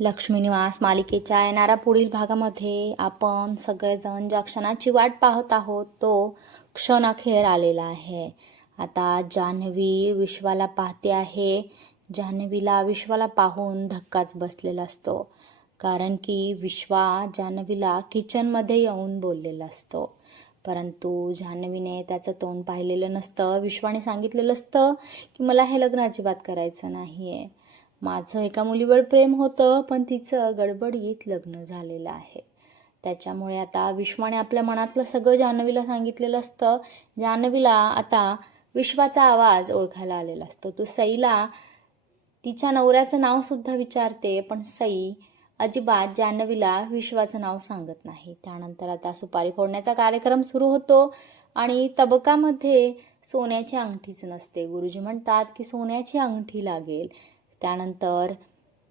लक्ष्मी निवास मालिकेच्या येणाऱ्या पुढील भागामध्ये आपण सगळेजण ज्या क्षणाची वाट पाहत आहोत तो क्षण अखेर आलेला आहे. आता जान्हवी विश्वाला पाहते आहे. जान्हवीला विश्वाला पाहून धक्काच बसलेला असतो. कारण की विश्वा जान्हवीला किचनमध्ये येऊन बोललेला असतो. परंतु जान्हवीने त्याचं तोंड पाहिलेलं नसतं. विश्वाने सांगितलेलं असतं की मला हे लग्न अजिबात करायचं नाही आहे माझं एका मुलीवर प्रेम होतं पण तिचं गडबडीत लग्न झालेलं आहे. त्याच्यामुळे आता विश्वाने आपल्या मनातलं सगळं जान्हवीला सांगितलेलं असतं. जान्हवीला आता विश्वाचा आवाज ओळखायला आलेला असतो. तो सईला तिच्या नवऱ्याचं नावसुद्धा विचारते पण सई अजिबात जान्हवीला विश्वाचं नाव सांगत नाही. त्यानंतर आता सुपारी फोडण्याचा कार्यक्रम सुरू होतो आणि तबकामध्ये सोन्याची अंगठीच नसते. गुरुजी म्हणतात की सोन्याची अंगठी लागेल. त्यानंतर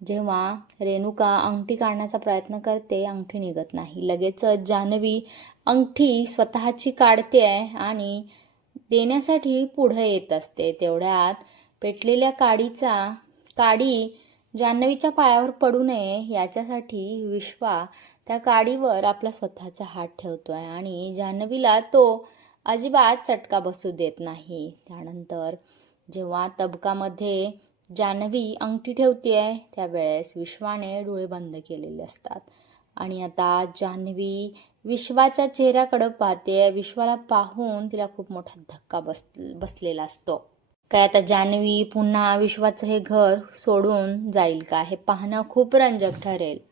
जेव्हा रेणुका अंगठी काढण्याचा प्रयत्न करते अंगठी निघत नाही. लगेचच जान्हवी अंगठी स्वतःची काढते आणि देण्यासाठी पुढे येत असते. तेवढ्यात पेटलेल्या काडीचा काडी जान्हवीच्या पायावर पडू नये याच्यासाठी विश्वा त्या काडीवर आपला स्वतःचा हात ठेवतो आहे आणि जान्हवीला तो अजिबात चटका बसू देत नाही. त्यानंतर जेव्हा तबकामध्ये जान्हवी अंगठी ठेवते त्यावेळेस विश्वाने डोळे बंद केलेले असतात. आणि आता जान्हवी विश्वाच्या चेहऱ्याकडं पाहते विश्वाला पाहून तिला खूप मोठा धक्का बस बसलेला असतो. काय आता जान्हवी पुन्हा विश्वाचं हे घर सोडून जाईल का? हे पाहणं खूप रंजक ठरेल.